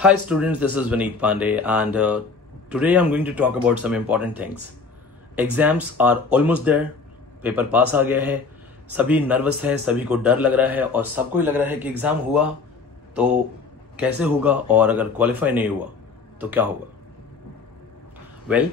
Hi students, this is Vineet Pandey and today I'm going to talk about some important things. Exams are almost there, paper पास आ गया है, सभी nervous हैं, सभी को डर लग रहा है और सबको ही लग रहा है कि एग्जाम हुआ तो कैसे होगा और अगर क्वालिफाई नहीं हुआ तो क्या होगा। वेल,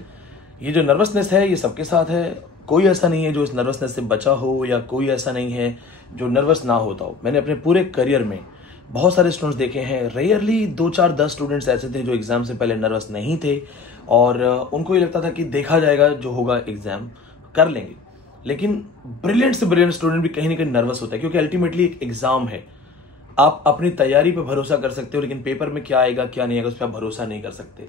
ये जो नर्वसनेस है ये सबके साथ है, कोई ऐसा नहीं है जो इस नर्वसनेस से बचा हो या कोई ऐसा नहीं है जो नर्वस ना होता हो। मैंने अपने पूरे करियर में बहुत सारे स्टूडेंट्स देखे हैं, रेयरली 2-4-10 स्टूडेंट्स ऐसे थे जो एग्जाम से पहले नर्वस नहीं थे और उनको ये लगता था कि देखा जाएगा, जो होगा एग्जाम कर लेंगे। लेकिन ब्रिलियंट से ब्रिलियंट स्टूडेंट भी कहीं ना कहीं नर्वस होता है क्योंकि अल्टीमेटली एक एग्जाम है। आप अपनी तैयारी पर भरोसा कर सकते हो लेकिन पेपर में क्या आएगा क्या नहीं आएगा उस पर आप भरोसा नहीं कर सकते।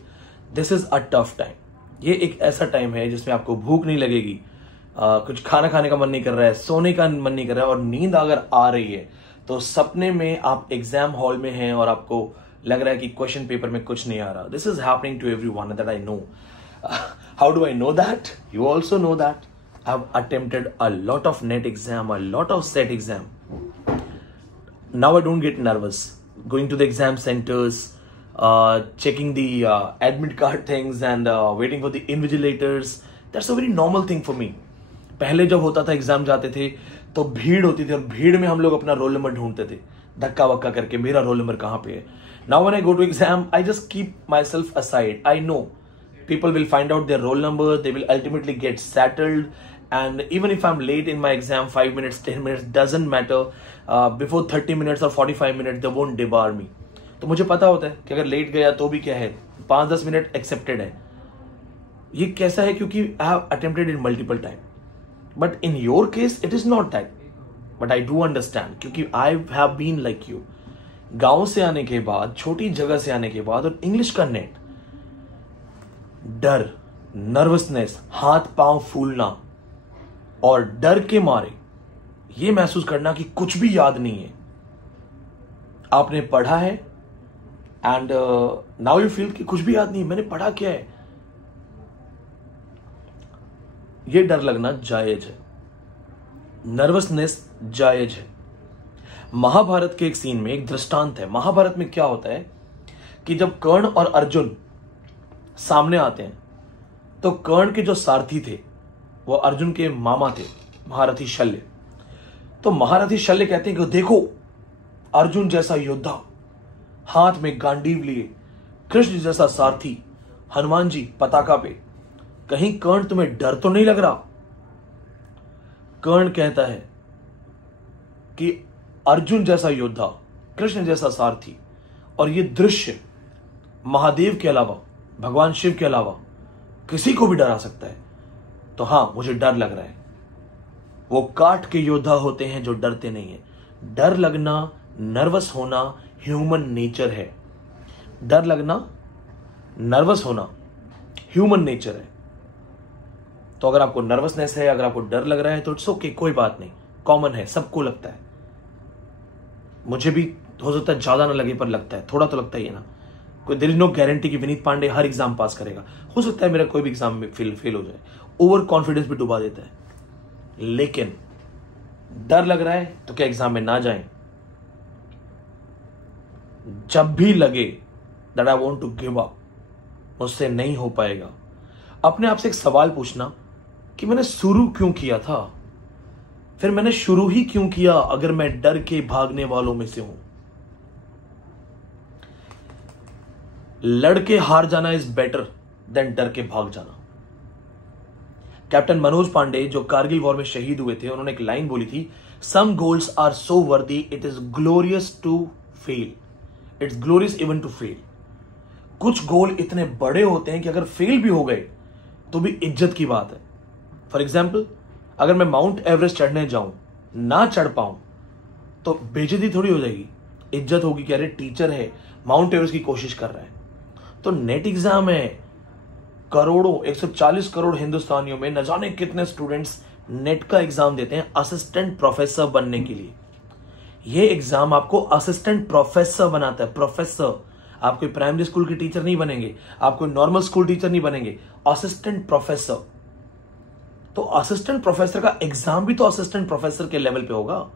This is a tough time. ये एक ऐसा टाइम है जिसमें आपको भूख नहीं लगेगी, कुछ खाना खाने का मन नहीं कर रहा है, सोने का मन नहीं कर रहा है और नींद अगर आ रही है तो सपने में आप एग्जाम हॉल में हैं और आपको लग रहा है कि क्वेश्चन पेपर में कुछ नहीं आ रहा। This is happening to everyone that I know. How do I know that? You also know that I have attempted a lot of NET exam, a lot of SET exam. Now I don't get nervous going to the exam centers, checking the admit card things and waiting for the invigilators. That's a very normal thing for me. पहले जब होता था exam जाते थे तो भीड़ होती थी और भीड़ में हम लोग अपना रोल नंबर ढूंढते थे धक्का वक्का करके, मेरा रोल नंबर कहाँ पे है। Now when I go to exam, I just keep myself aside. I know people will find out their roll number, they will ultimately get settled, and even if I'm late in my exam 5 minutes 10 minutes doesn't matter, before 30 minutes or 45 minutes they won't debar me. तो मुझे पता होता है कि अगर late गया तो भी क्या है, 5-10 मिनट एक्सेप्टेड है। ये कैसा है क्योंकि I have attempted in multiple time, but in your case it is not that, but I do understand क्योंकि I have been like you. गांव से आने के बाद, छोटी जगह से आने के बाद और इंग्लिश का नेट, डर, नर्वसनेस, हाथ पांव फूलना और डर के मारे ये महसूस करना कि कुछ भी याद नहीं है। आपने पढ़ा है एंड नाउ यू फील कि कुछ भी याद नहीं है, मैंने पढ़ा क्या है। ये डर लगना जायज है, नर्वसनेस जायज है। महाभारत के एक सीन में एक दृष्टांत है। महाभारत में क्या होता है कि जब कर्ण और अर्जुन सामने आते हैं तो कर्ण के जो सारथी थे वो अर्जुन के मामा थे, महारथी शल्य। तो महारथी शल्य कहते हैं कि देखो अर्जुन जैसा योद्धा, हाथ में गांडीव लिए, कृष्ण जैसा सारथी, हनुमान जी पताका पे, कहीं कर्ण तुम्हें डर तो नहीं लग रहा? कर्ण कहता है कि अर्जुन जैसा योद्धा, कृष्ण जैसा सारथी और ये दृश्य महादेव के अलावा, भगवान शिव के अलावा किसी को भी डरा सकता है। तो हां, मुझे डर लग रहा है। वो काठ के योद्धा होते हैं जो डरते नहीं है। डर लगना, नर्वस होना ह्यूमन नेचर है। डर लगना, नर्वस होना ह्यूमन नेचर है। तो अगर आपको नर्वसनेस है, अगर आपको डर लग रहा है तो इट्स ओके, कोई बात नहीं, कॉमन है, सबको लगता है। मुझे भी हो सकता है ज्यादा ना लगे पर लगता है, थोड़ा तो लगता ही है ना। कोई देयर इज नो गारंटी कि विनीत पांडे हर एग्जाम पास करेगा। हो सकता है मेरा कोई भी एग्जाम में फेल हो जाए, ओवर कॉन्फिडेंस भी डुबा देता है। लेकिन डर लग रहा है तो क्या एग्जाम में ना जाएं? जब भी लगे that I want to give up, मुझसे नहीं हो पाएगा, अपने आप से एक सवाल पूछना कि मैंने शुरू क्यों किया था, फिर मैंने शुरू ही क्यों किया अगर मैं डर के भागने वालों में से हूं। लड़के हार जाना इज बेटर देन डर के भाग जाना। कैप्टन मनोज पांडे जो कारगिल वॉर में शहीद हुए थे, उन्होंने एक लाइन बोली थी, some goals are so worthy it is glorious to fail, it's glorious even to fail. कुछ गोल इतने बड़े होते हैं कि अगर फेल भी हो गए तो भी इज्जत की बात है। फॉर एग्जाम्पल, अगर मैं माउंट एवरेस्ट चढ़ने जाऊं, ना चढ़ पाऊं तो बेइज्जती थोड़ी हो जाएगी, इज्जत होगी कि अरे टीचर है, माउंट एवरेस्ट की कोशिश कर रहा है। तो नेट एग्जाम है, करोड़ों, 140 करोड़ हिंदुस्तानियों में न जाने कितने स्टूडेंट्स नेट का एग्जाम देते हैं असिस्टेंट प्रोफेसर बनने के लिए। यह एग्जाम आपको असिस्टेंट प्रोफेसर बनाता है। प्रोफेसर, आप कोई प्राइमरी स्कूल के टीचर नहीं बनेंगे, आप कोई नॉर्मल स्कूल टीचर नहीं बनेंगे, असिस्टेंट प्रोफेसर। तो असिस्टेंट प्रोफेसर का एग्जाम भी तो असिस्टेंट प्रोफेसर के लेवल पे होगा।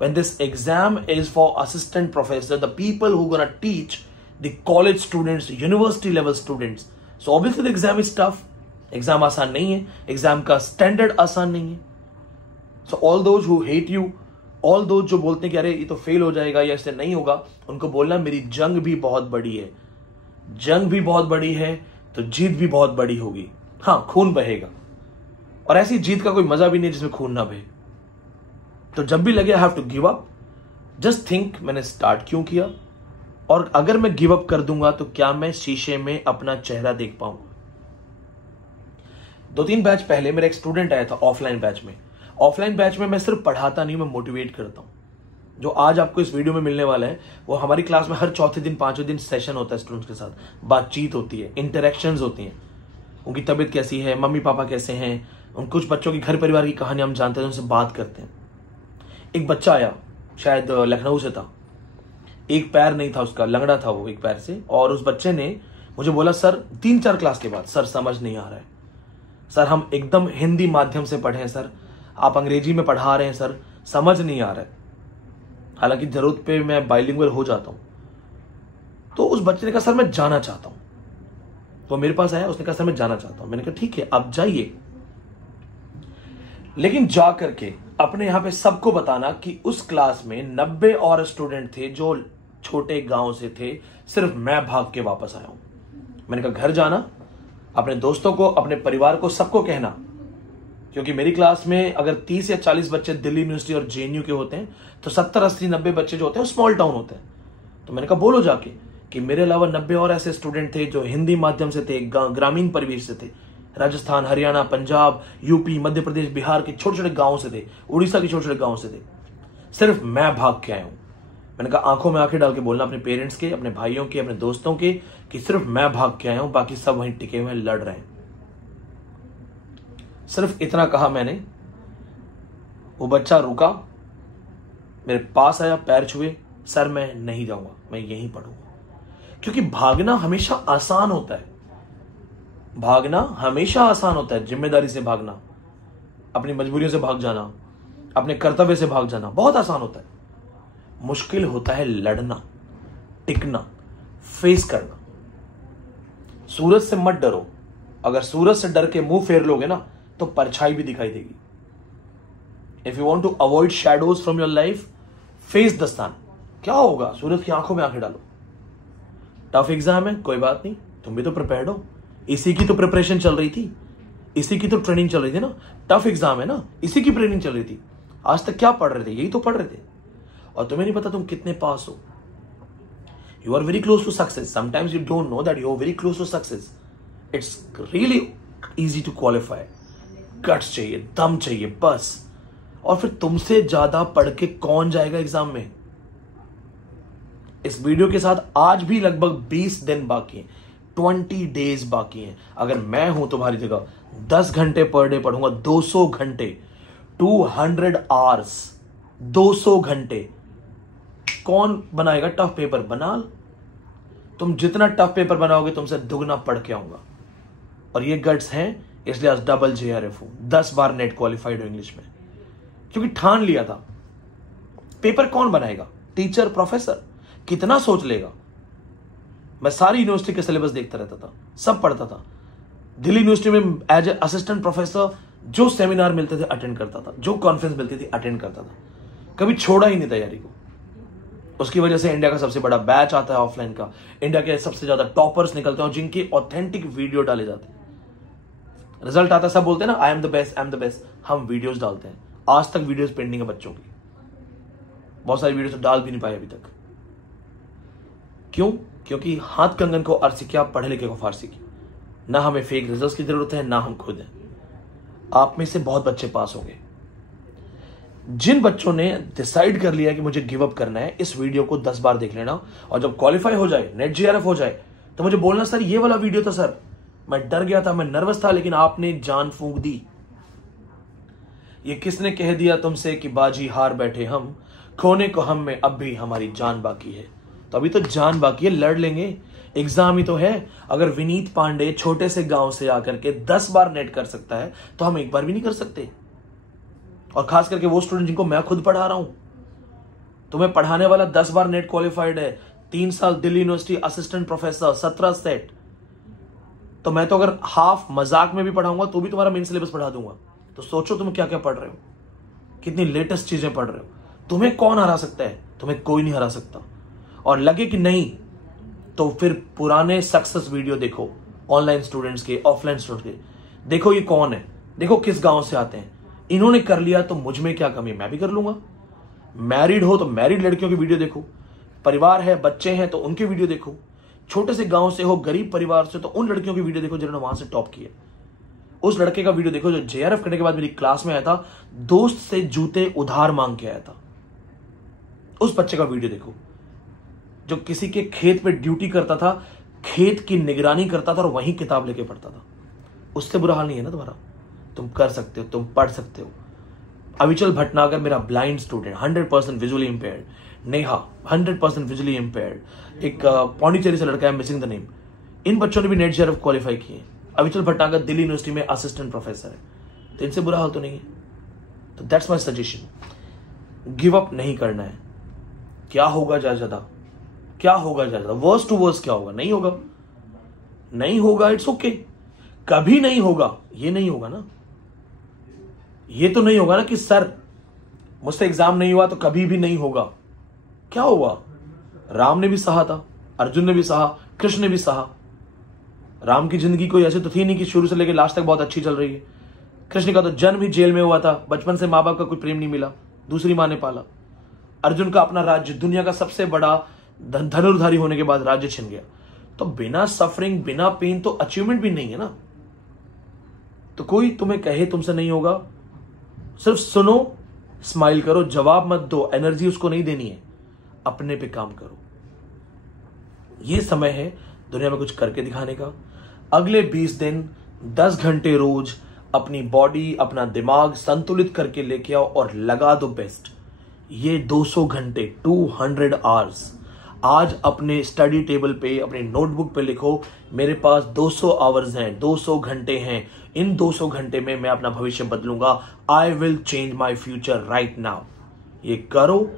When this exam is for assistant professor, the people who gonna teach, the college students, university level students. So obviously the exam is tough. Exam आसान नहीं है, exam का स्टैंडर्ड आसान नहीं है. So all those who hate you, all those जो बोलते हैं कि अरे ये तो फेल हो जाएगा या इससे नहीं होगा, उनको बोलना मेरी जंग भी बहुत बड़ी है. जंग भी बहुत बड़ी है तो जीत भी बहुत बड़ी होगी. हाँ, खून बहेगा, और ऐसी जीत का कोई मजा भी नहीं जिसमें खून ना बहे. तो जब भी लगे I have to give up, just think मैंने स्टार्ट क्यों किया, और अगर मैं गिव अप कर दूंगा तो क्या मैं शीशे में अपना चेहरा देख पाऊंगा. 2-3 बैच पहले मेरा एक स्टूडेंट आया था ऑफलाइन बैच में. ऑफलाइन बैच में मैं सिर्फ पढ़ाता नहीं, मैं मोटिवेट करता हूं. जो आज आपको इस वीडियो में मिलने वाला है वो हमारी क्लास में हर चौथे दिन 5वें दिन सेशन होता है. स्टूडेंट्स के साथ बातचीत होती है, इंटरेक्शंस होती हैं. उनकी तबीयत कैसी है, मम्मी पापा कैसे हैं, उन कुछ बच्चों की घर परिवार की कहानी हम जानते हैं, उनसे बात करते हैं. एक बच्चा आया, शायद लखनऊ से था. एक पैर नहीं था उसका, लंगड़ा था वो एक पैर से. और उस बच्चे ने मुझे बोला, सर 3-4 क्लास के बाद, सर समझ नहीं आ रहा है, सर हम एकदम हिंदी माध्यम से पढ़े हैं, सर आप अंग्रेजी में पढ़ा रहे हैं, सर समझ नहीं आ रहा है. हालांकि जरूरत पे मैं बाइलिंगुअल हो जाता हूं. तो उस बच्चे ने कहा, सर मैं जाना चाहता हूं. वो मेरे पास आया, उसने कहा, सर मैं जाना चाहता हूं. मैंने कहा ठीक है आप जाइए, लेकिन जा करके अपने यहां पे सबको बताना कि उस क्लास में 90 और स्टूडेंट थे जो छोटे गांव से थे, सिर्फ मैं भाग के वापस आया हूं. मैंने कहा घर जाना, अपने दोस्तों को, अपने परिवार को, सबको कहना, क्योंकि मेरी क्लास में अगर 30 या 40 बच्चे दिल्ली यूनिवर्सिटी और जेएनयू के होते हैं तो 70, 80, 90 बच्चे जो होते हैं स्मॉल टाउन होते हैं. तो मैंने कहा बोलो जाके कि मेरे अलावा 90 और ऐसे स्टूडेंट थे जो हिंदी माध्यम से थे, ग्रामीण परिवेश से थे, राजस्थान, हरियाणा, पंजाब, यूपी, मध्य प्रदेश, बिहार के छोटे छोटे गांव से थे, उड़ीसा के छोटे छोटे गांव से थे. सिर्फ मैं भाग के आया हूं. मैंने कहा आंखों में आंखें डाल के बोलना अपने पेरेंट्स के, अपने भाइयों के, अपने दोस्तों के, कि सिर्फ मैं भाग के आया हूं, बाकी सब वहीं टिके हुए लड़ रहे हैं. सिर्फ इतना कहा मैंने. वो बच्चा रुका, मेरे पास आया, पैर छुए, सर मैं नहीं जाऊंगा, मैं यहीं पढ़ूंगा. क्योंकि भागना हमेशा आसान होता है, भागना हमेशा आसान होता है. जिम्मेदारी से भागना, अपनी मजबूरियों से भाग जाना, अपने कर्तव्य से भाग जाना बहुत आसान होता है. मुश्किल होता है लड़ना, टिकना, फेस करना. सूरज से मत डरो. अगर सूरज से डर के मुंह फेर लोगे ना तो परछाई भी दिखाई देगी. If you want to avoid shadows from your life, face the sun. क्या होगा, सूरज की आंखों में आंखें डालो. टफ एग्जाम है, कोई बात नहीं, तुम भी तो प्रिपेयर्ड हो. इसी की तो प्रिपरेशन चल रही थी, इसी की तो ट्रेनिंग चल रही थी ना. टफ एग्जाम है ना, इसी की ट्रेनिंग चल रही थी. आज तक क्या पढ़ रहे थे, यही तो पढ़ रहे थे. और तुम्हें नहीं पता तुम कितने पास हो. You are very close to success. Sometimes you don't know that you are very close to success. It's really easy to qualify. Guts चाहिए, दम चाहिए बस. और फिर तुमसे ज्यादा पढ़ के कौन जाएगा एग्जाम में. इस वीडियो के साथ आज भी लगभग 20 दिन बाकी हैं, 20 डेज बाकी हैं. अगर मैं हूं तुम्हारी जगह 10 घंटे पर डे पढ़ूंगा, 200 घंटे, 200 आवर्स, 200 घंटे. कौन बनाएगा टफ पेपर? बना. तुम जितना टफ पेपर बनाओगे तुमसे दुगना पढ़ के आऊंगा. और ये गट्स हैं, इसलिए आज डबल JRF हूं. 10 बार नेट क्वालिफाइड हूं इंग्लिश में, क्योंकि ठान लिया था. पेपर कौन बनाएगा? Teacher, professor. कितना सोच लेगा. मैं सारी यूनिवर्सिटी के सिलेबस देखता रहता था, सब पढ़ता था. दिल्ली यूनिवर्सिटी में एज ए असिस्टेंट प्रोफेसर जो सेमिनार मिलते थे अटेंड करता था, जो कॉन्फ्रेंस मिलती थी अटेंड करता था. कभी छोड़ा ही नहीं तैयारी को. उसकी वजह से इंडिया का सबसे बड़ा बैच आता है ऑफलाइन का. इंडिया के सबसे ज्यादा टॉपर्स निकलते हैं, जिनकी ऑथेंटिक वीडियो डाले जाते हैं. रिजल्ट आता है, सब बोलते हैं ना I am the best, I am the best. हम वीडियोस डालते हैं. आज तक वीडियोस पेंडिंग है बच्चों की. बहुत सारी वीडियोस डाल भी नहीं पाए अभी तक. क्यों? क्योंकि हाथ कंगन को अर्थ किया, पढ़े लिखे को फारसी की. ना हमें फेक रिजल्ट्स की जरूरत है, ना हम खुद हैं. आप में से बहुत बच्चे पास होंगे. जिन बच्चों ने डिसाइड कर लिया कि मुझे गिव अप करना है, इस वीडियो को 10 बार देख लेना. और जब क्वालिफाई हो जाए, नेट JRF हो जाए, तो मुझे बोलना सर ये वाला वीडियो था सर, मैं डर गया था, मैं नर्वस था, लेकिन आपने जान फूंक दी. ये किसने कह दिया तुमसे कि बाजी हार बैठे हम, खोने को हम में अब भी हमारी जान बाकी है. तो अभी तो जान बाकी है, लड़ लेंगे. एग्जाम ही तो है. अगर विनीत पांडे छोटे से गांव से आकर के 10 बार नेट कर सकता है तो हम एक बार भी नहीं कर सकते. और खास करके वो स्टूडेंट जिनको मैं खुद पढ़ा रहा हूं. तुम्हें पढ़ाने वाला 10 बार नेट क्वालिफाइड है, 3 साल Delhi university assistant professor, 17 set. तो मैं तो अगर हाफ मजाक में भी पढ़ाऊंगा तो भी तुम्हारा मेन सिलेबस पढ़ा दूंगा। तो सोचो तुम क्या क्या पढ़ रहे हो, कितनी लेटेस्ट चीजें पढ़ रहे हो। तुम्हें कौन हरा सकता है? तुम्हें कोई नहीं हरा सकता। और लगे कि नहीं तो फिर पुराने सक्सेस वीडियो देखो, ऑनलाइन स्टूडेंट्स के, ऑफलाइन स्टूडेंट्स के। देखो ये कौन है, देखो किस गांव से आते हैं। इन्होंने कर लिया तो मुझ में क्या कमी है, मैं भी कर लूंगा। मैरिड हो तो मैरिड लड़कियों की वीडियो देखो, परिवार है, बच्चे हैं तो उनकी वीडियो देखो, छोटे से गांव से हो, गरीब परिवार से, तो उन लड़कियों की वीडियो देखो जिन्होंने वहां से टॉप किया। उस लड़के का वीडियो देखो जो जेआरएफ करने के बाद मेरी क्लास में आया था, दोस्त से जूते उधार मांग के आया था। उस बच्चे का वीडियो देखो जो किसी के खेत पे ड्यूटी करता था, खेत की निगरानी करता था और वहीं किताब लेके पढ़ता था। उससे बुरा हाल नहीं है ना तुम्हारा। तुम कर सकते हो, तुम पढ़ सकते हो। अविचल भटनागर मेरा blind student, 100% visually impaired. Neha 100% visually impaired. एक पौंडीचेरी से लड़का है, मिसिंग द नेम। इन बच्चों ने भी नेट जेआरएफ क्वालिफाई किए। अविचल भटनागर दिल्ली यूनिवर्सिटी में असिस्टेंट प्रोफेसर है। तो इनसे बुरा हाल तो नहीं है। तो that's my suggestion, give up नहीं करना है। क्या होगा ज्यादा, क्या होगा ज्यादा, वर्स्ट टू वर्स्ट क्या होगा, नहीं होगा, नहीं होगा, इट्स ओके। कभी नहीं होगा, ये नहीं होगा ना। ये तो नहीं होगा ना कि सर मुझसे एग्जाम नहीं हुआ तो कभी भी नहीं होगा। क्या हुआ? राम ने भी सहा था, अर्जुन ने भी सहा, कृष्ण ने भी सहा। राम की जिंदगी कोई ऐसी तो थी नहीं कि शुरू से लेकर लास्ट तक बहुत अच्छी चल रही है। कृष्ण का तो जन्म ही जेल में हुआ था, बचपन से माँ बाप का कोई प्रेम नहीं मिला, दूसरी माँ ने पाला। अर्जुन का अपना राज्य, दुनिया का सबसे बड़ा धनुर्धारी होने के बाद राज्य छिन गया। तो बिना सफरिंग, बिना पेन तो अचीवमेंट भी नहीं है ना। तो कोई तुम्हें कहे तुमसे नहीं होगा, सिर्फ सुनो, स्माइल करो, जवाब मत दो, एनर्जी उसको नहीं देनी है, अपने पे काम करो। ये समय है दुनिया में कुछ करके दिखाने का। अगले 20 दिन 10 घंटे रोज अपनी बॉडी, अपना दिमाग संतुलित करके लेके आओ और लगा दो बेस्ट। ये 200 घंटे, 200 आवर्स आज अपने स्टडी टेबल पे, अपने नोटबुक पे लिखो, मेरे पास 200 आवर्स हैं, 200 घंटे हैं। इन 200 घंटे में मैं अपना भविष्य बदलूंगा। I will change my future right now. ये करो।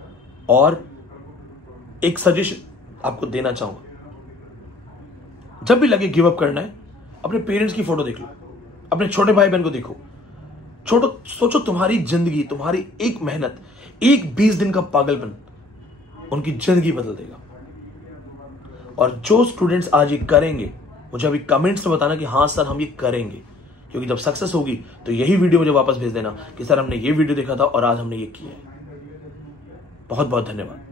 और एक सजेशन आपको देना चाहूंगा, जब भी लगे गिव अप करना है, अपने पेरेंट्स की फोटो देख लो, अपने छोटे भाई बहन को देखो, सोचो तुम्हारी जिंदगी, तुम्हारी एक मेहनत, एक 20 दिन का पागलपन उनकी जिंदगी बदल देगा। और जो स्टूडेंट्स आज ये करेंगे, मुझे अभी कमेंट्स में बताना कि हाँ सर हम ये करेंगे, क्योंकि जब सक्सेस होगी तो यही वीडियो मुझे वापस भेज देना कि सर हमने ये वीडियो देखा था और आज हमने ये किया है। बहुत बहुत धन्यवाद।